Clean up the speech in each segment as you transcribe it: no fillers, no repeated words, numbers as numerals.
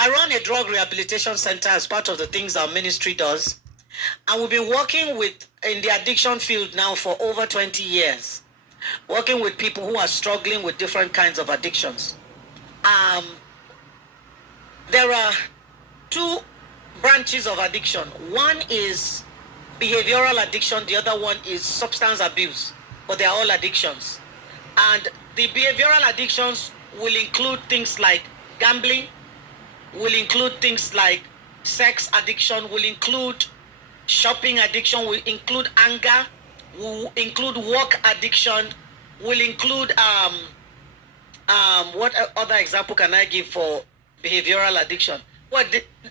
I run a drug rehabilitation center as part of the things our ministry does. And we've been working in the addiction field now for over 20 years. Working with people who are struggling with different kinds of addictions. There are two branches of addiction. One is behavioral addiction, the other one is substance abuse, but they are all addictions. And the behavioral addictions will include things like gambling, will include things like sex addiction, will include shopping addiction, will include anger, will include work addiction, will include what other example can I give for behavioral addiction? Well,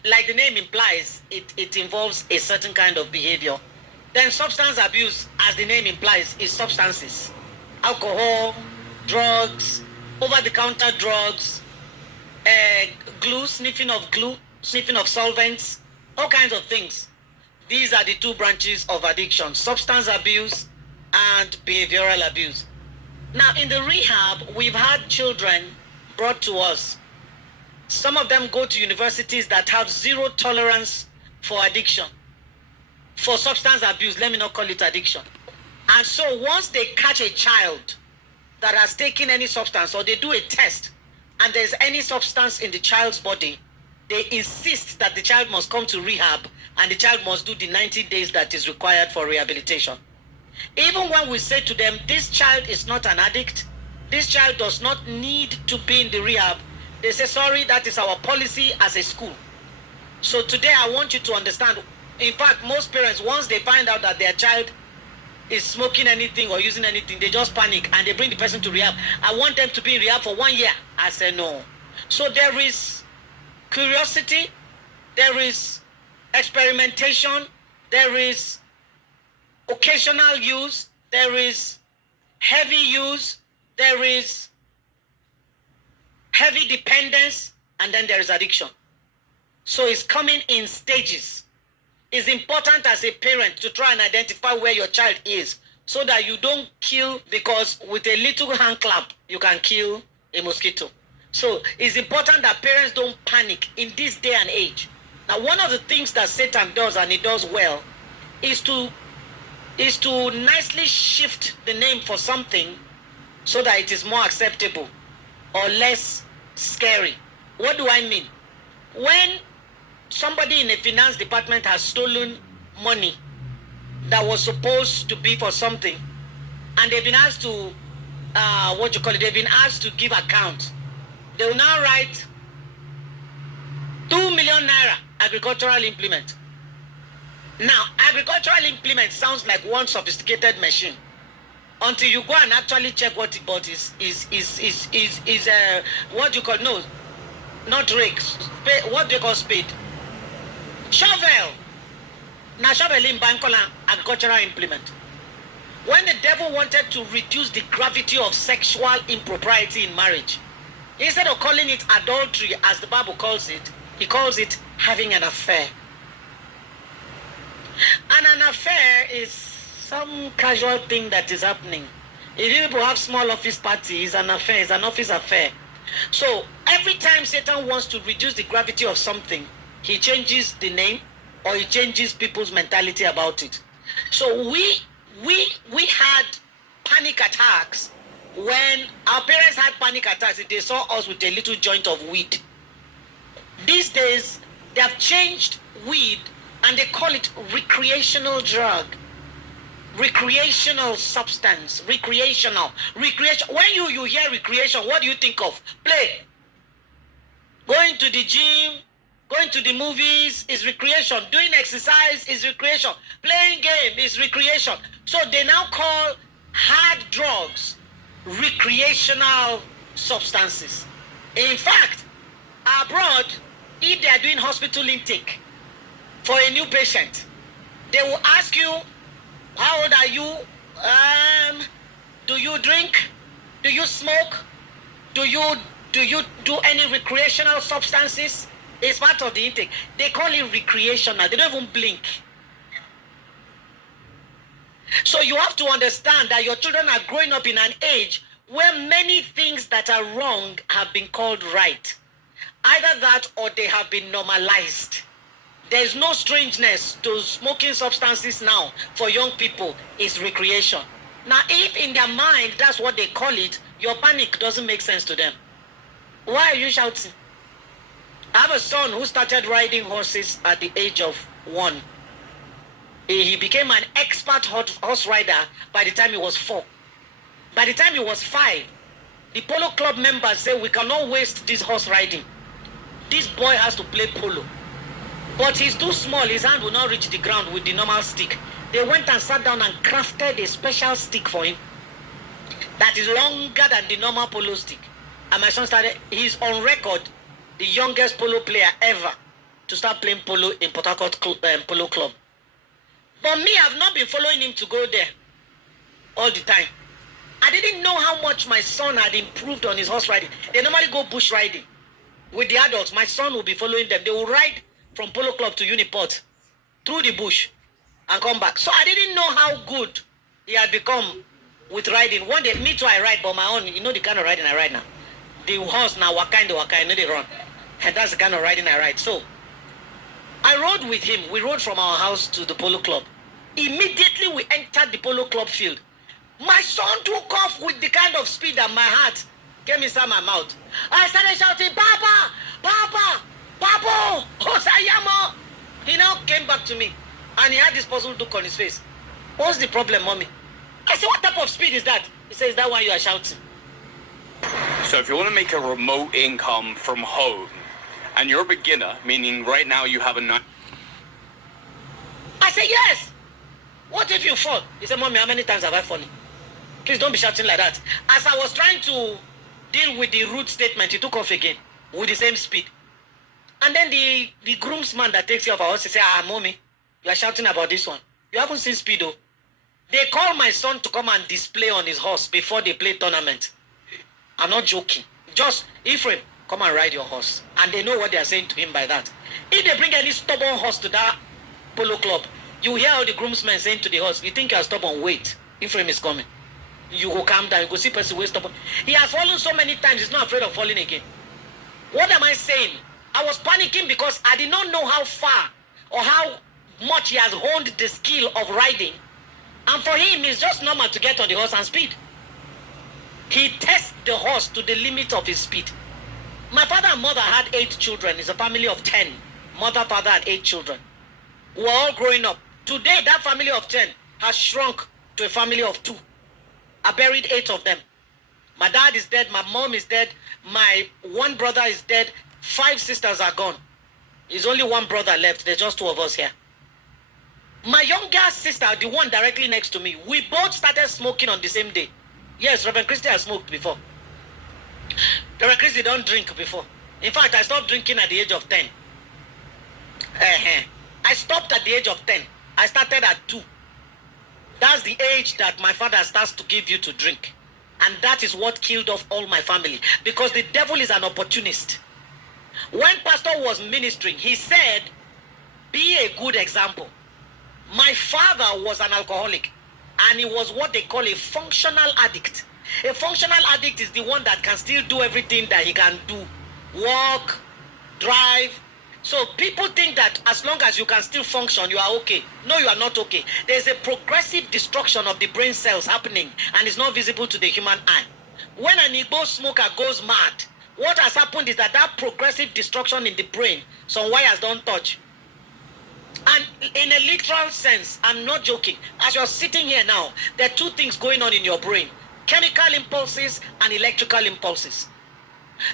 like the name implies, it involves a certain kind of behavior. Then substance abuse, as the name implies, is substances. Alcohol, drugs, over-the-counter drugs, glue, sniffing of solvents, all kinds of things. These are the two branches of addiction, substance abuse and behavioral abuse. Now, in the rehab, we've had children brought to us. Some of them go to universities that have zero tolerance for addiction, for substance abuse. Let me not call it addiction. And so once they catch a child that has taken any substance, or they do a test and there's any substance in the child's body, they insist that the child must come to rehab and the child must do the 90 days that is required for rehabilitation. Even when we say to them, this child is not an addict, this child does not need to be in the rehab, they say, sorry, that is our policy as a school. So today I want you to understand, in fact, most parents, once they find out that their child is smoking anything or using anything, they just panic and they bring the person to rehab. I want them to be in rehab for 1 year. I say no. So there is curiosity, there is experimentation, there is occasional use, there is heavy use, there is heavy dependence, and then there is addiction. So it's coming in stages. It's important as a parent to try and identify where your child is so that you don't kill, because with a little hand clap, you can kill a mosquito. So it's important that parents don't panic in this day and age. Now, one of the things that Satan does, and he does well, is to nicely shift the name for something so that it is more acceptable or less scary. What do I mean? When somebody in a finance department has stolen money that was supposed to be for something, and they've been asked to, they've been asked to give account, they will now write 2 million naira agricultural implement. Now, agricultural implement sounds like one sophisticated machine until you go and actually check what it bought is not rakes, what do you call spade? Shovel. Now, shovel in Bankola, agricultural implement. When the devil wanted to reduce the gravity of sexual impropriety in marriage, instead of calling it adultery, as the Bible calls it, he calls it having an affair. And an affair is some casual thing that is happening. If people have small office parties, it's an affair, it's an office affair. So every time Satan wants to reduce the gravity of something, he changes the name or he changes people's mentality about it. So we had panic attacks when our parents had panic attacks if they saw us with a little joint of weed. These days, they have changed weed and they call it recreational drug. Recreational substance. Recreational. When you hear recreation, what do you think of? Play. Going to the gym, going to the movies is recreation. Doing exercise is recreation. Playing game is recreation. So they now call hard drugs recreational substances. In fact, abroad, if they are doing hospital intake for a new patient, they will ask you, how old are you? Do you drink? Do you smoke? Do you do any recreational substances? It's part of the intake. They call it recreational. They don't even blink. So you have to understand that your children are growing up in an age where many things that are wrong have been called right. Either that or they have been normalized. There is no strangeness to smoking substances now for young people. It's recreation. Now, if in their mind that's what they call it, your panic doesn't make sense to them. Why are you shouting? I have a son who started riding horses at the age of 1. He became an expert horse rider by the time he was 4. By the time he was 5, the polo club members said, we cannot waste this horse riding. This boy has to play polo. But he's too small, his hand will not reach the ground with the normal stick. They went and sat down and crafted a special stick for him that is longer than the normal polo stick. And my son started, he's on record, the youngest polo player ever to start playing polo in Port Harcourt Polo Club. But me, I've not been following him to go there all the time. I didn't know how much my son had improved on his horse riding. They normally go bush riding with the adults. My son will be following them. They will ride from Polo Club to Uniport through the bush and come back. So I didn't know how good he had become with riding. One day, me too, I ride, but my own, you know the kind of riding I ride now. The horse now, waka, I know they run. And that's the kind of riding I ride. So I rode with him. We rode from our house to the Polo Club. Immediately we entered the Polo Club field. My son took off with the kind of speed that my heart came inside my mouth. I started shouting, Papa! Papa! Papa! Osayamo! He now came back to me and he had this puzzled look on his face. What's the problem, mommy? I said, what type of speed is that? He says, is that why you are shouting? So if you want to make a remote income from home and you're a beginner, meaning right now you have a... I said, yes! What if you fall? He said, mommy, how many times have I fallen? Please don't be shouting like that. As I was trying to deal with the rude statement, he took off again with the same speed. And then the groomsman that takes care of our horse, he said, mommy, you are shouting about this one. You haven't seen speed, though. They called my son to come and display on his horse before they play tournament. I'm not joking. Just, Ephraim, come and ride your horse. And they know what they are saying to him by that. If they bring any stubborn horse to that polo club, you hear all the groomsmen saying to the horse, you think you are stubborn, wait. Ephraim is coming. You go calm down, you go see person who is stubborn. He has fallen so many times, he's not afraid of falling again. What am I saying? I was panicking because I did not know how far or how much he has honed the skill of riding. And for him, it's just normal to get on the horse and speed. He tests the horse to the limit of his speed. My father and mother had 8 children. It's a family of 10. Mother, father, and 8 children. We were all growing up. Today, that family of 10 has shrunk to a family of 2. I buried 8 of them. My dad is dead. My mom is dead. My one brother is dead. 5 sisters are gone. There's only one brother left. There's just 2 of us here. My younger sister, the one directly next to me, we both started smoking on the same day. Yes, Reverend Christy has smoked before. Reverend Christy don't drink before. In fact, I stopped drinking at the age of 10. I stopped at the age of 10. I started at 2. That's the age that my father starts to give you to drink. And that is what killed off all my family. Because the devil is an opportunist. When Pastor was ministering, he said, be a good example. My father was an alcoholic. And he was what they call a functional addict. A functional addict is the one that can still do everything that he can do. Walk, drive. So people think that as long as you can still function, you are okay. No, you are not okay. There's a progressive destruction of the brain cells happening, and it's not visible to the human eye. When an Igbo smoker goes mad, what has happened is that progressive destruction in the brain, some wires don't touch. And in a literal sense, I'm not joking. As you're sitting here now, there are 2 things going on in your brain. Chemical impulses and electrical impulses.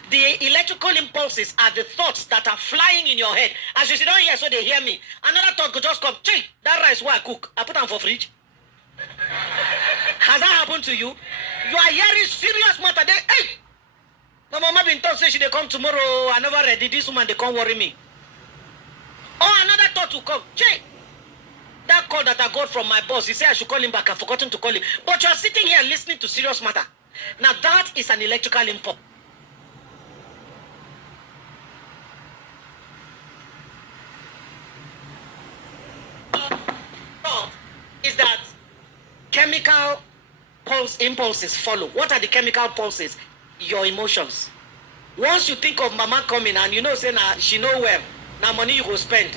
The electrical impulses are the thoughts that are flying in your head. As you sit down here, so they hear me. Another thought could just come, Chill, that rice where I cook, I put them for fridge. Has that happened to you? You are hearing serious matter. Hey! My mama been told say she they come tomorrow. I never ready. This woman, they can't worry me. Or another thought to come. Chill. That call that I got from my boss, he said I should call him back. I've forgotten to call him. But you are sitting here listening to serious matter. Now that is an electrical impulse. Is that chemical impulses follow. What are the chemical pulses? Your emotions. Once you think of mama coming and you know say na she know well, now money you go spend,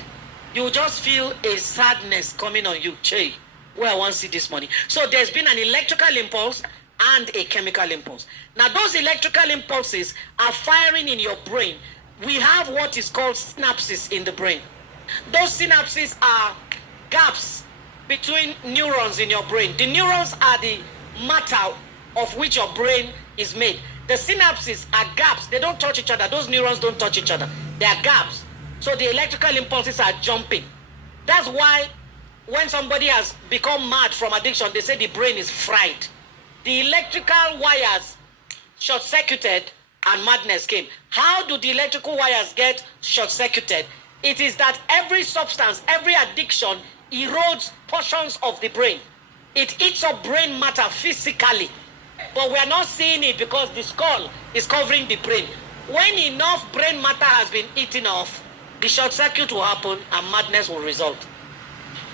you just feel a sadness coming on you. Che, where I want to see this money. So there's been an electrical impulse and a chemical impulse. Now those electrical impulses are firing in your brain. We have what is called synapses in the brain. Those synapses are gaps between neurons in your brain. The neurons are the matter of which your brain is made. The synapses are gaps. They don't touch each other. Those neurons don't touch each other. They are gaps. So the electrical impulses are jumping. That's why when somebody has become mad from addiction, they say the brain is fried. The electrical wires short-circuited and madness came. How do the electrical wires get short-circuited? It is that every substance, every addiction erodes portions of the brain. It eats up brain matter physically. But we are not seeing it because the skull is covering the brain. When enough brain matter has been eaten off, the short circuit will happen and madness will result.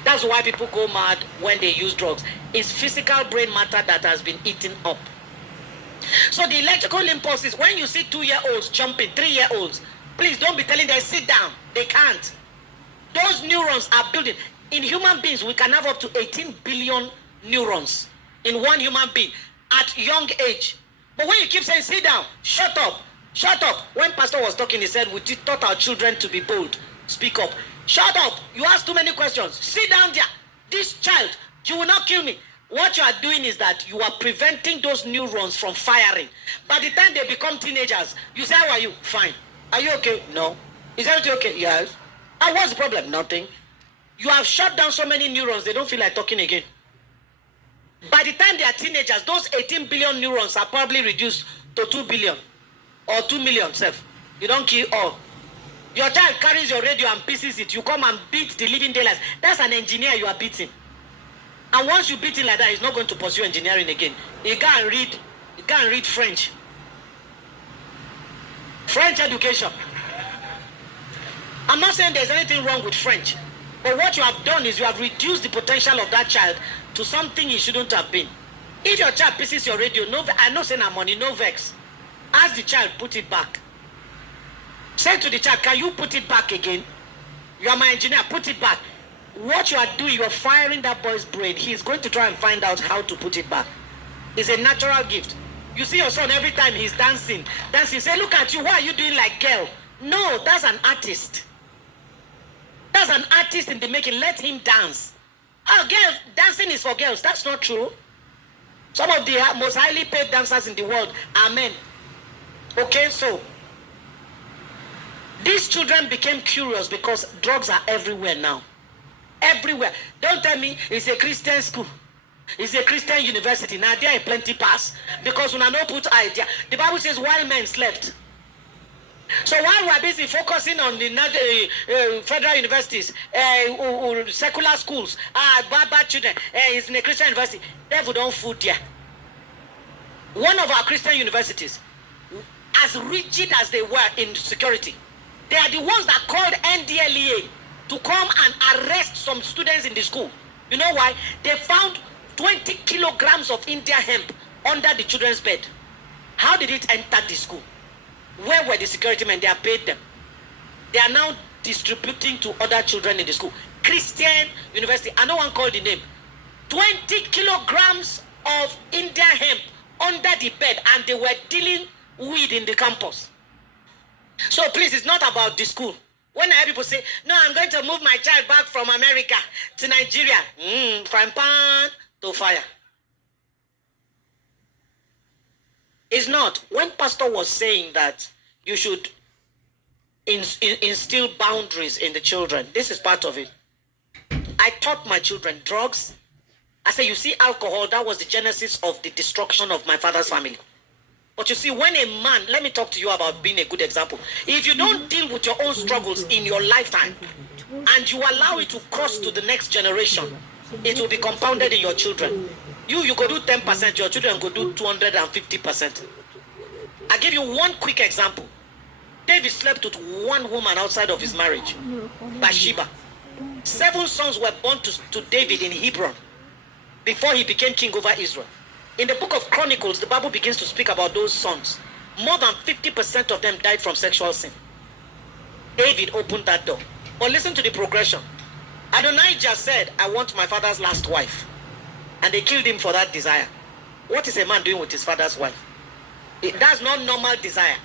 That's why people go mad when they use drugs. It's physical brain matter that has been eaten up. So the electrical impulses, when you see 2-year-olds jumping, 3-year-olds, please don't be telling them sit down. They can't. Those neurons are building. In human beings, we can have up to 18 billion neurons in one human being at young age. But when you keep saying sit down, shut up, shut up. When Pastor was talking, he said, we taught our children to be bold. Speak up. Shut up. You ask too many questions. Sit down there. This child, you will not kill me. What you are doing is that you are preventing those neurons from firing. By the time they become teenagers, you say, how are you? Fine. Are you okay? No. Is everything okay? Yes. And what's the problem? Nothing. You have shut down so many neurons, they don't feel like talking again. By the time they are teenagers, those 18 billion neurons are probably reduced to 2 billion or 2 million self. You don't kill all. Your child carries your radio and pieces it. You come and beat the living daylights. That's an engineer you are beating. And once you beat him like that, he's not going to pursue engineering again. He can't read French. French education. I'm not saying there's anything wrong with French. But what you have done is you have reduced the potential of that child to something he shouldn't have been. If your child pieces your radio, I'm not saying I'm money, no vex. Ask the child, put it back. Say to the child, can you put it back again? You are my engineer, put it back. What you are doing, you are firing that boy's brain. He is going to try and find out how to put it back. It's a natural gift. You see your son every time he's dancing. Say, look at you, why are you doing like girl? No, that's an artist. That's an artist in the making. Let him dance. Oh, girls, dancing is for girls. That's not true. Some of the most highly paid dancers in the world are men. Okay, so these children became curious because drugs are everywhere now. Everywhere. Don't tell me it's a Christian school. It's a Christian university. Now there are plenty pass. Because when I no put idea, the Bible says while men slept. So while we are busy focusing on the federal universities, secular schools, bad children, it's in a Christian university, devil don't food there. One of our Christian universities, as rigid as they were in security, they are the ones that called NDLEA to come and arrest some students in the school. You know why? They found 20 kilograms of India hemp under the children's bed. How did it enter the school? Where were the security men? They have paid them. They are now distributing to other children in the school. Christian University, I know one called the name. 20 kilograms of India hemp under the bed, and they were dealing weed in the campus. So please, it's not about the school. When I hear people say, no, I'm going to move my child back from America to Nigeria, from pan to fire. It's not. When Pastor was saying that you should instill boundaries in the children, this is part of it. I taught my children drugs. I say, you see, alcohol, that was the genesis of the destruction of my father's family. But you see, when a man, let me talk to you about being a good example. If you don't deal with your own struggles in your lifetime and you allow it to cross to the next generation, it will be compounded in your children. You go do 10%, your children go do 250%. I'll give you one quick example. David slept with one woman outside of his marriage, Bathsheba. 7 sons were born to David in Hebron before he became king over Israel. In the book of Chronicles, the Bible begins to speak about those sons. More than 50% of them died from sexual sin. David opened that door. But listen to the progression. Adonijah said, I want my father's last wife. And they killed him for that desire. What is a man doing with his father's wife? That's not normal desire.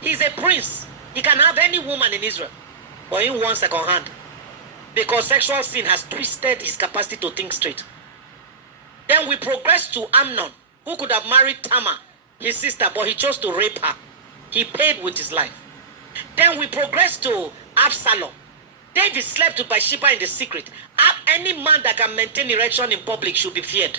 He's a prince. He can have any woman in Israel. But he wants second hand. Because sexual sin has twisted his capacity to think straight. Then we progress to Amnon, who could have married Tamar, his sister, but he chose to rape her. He paid with his life. Then we progress to Absalom. David slept with Bathsheba in the secret. Any man that can maintain erection in public should be feared.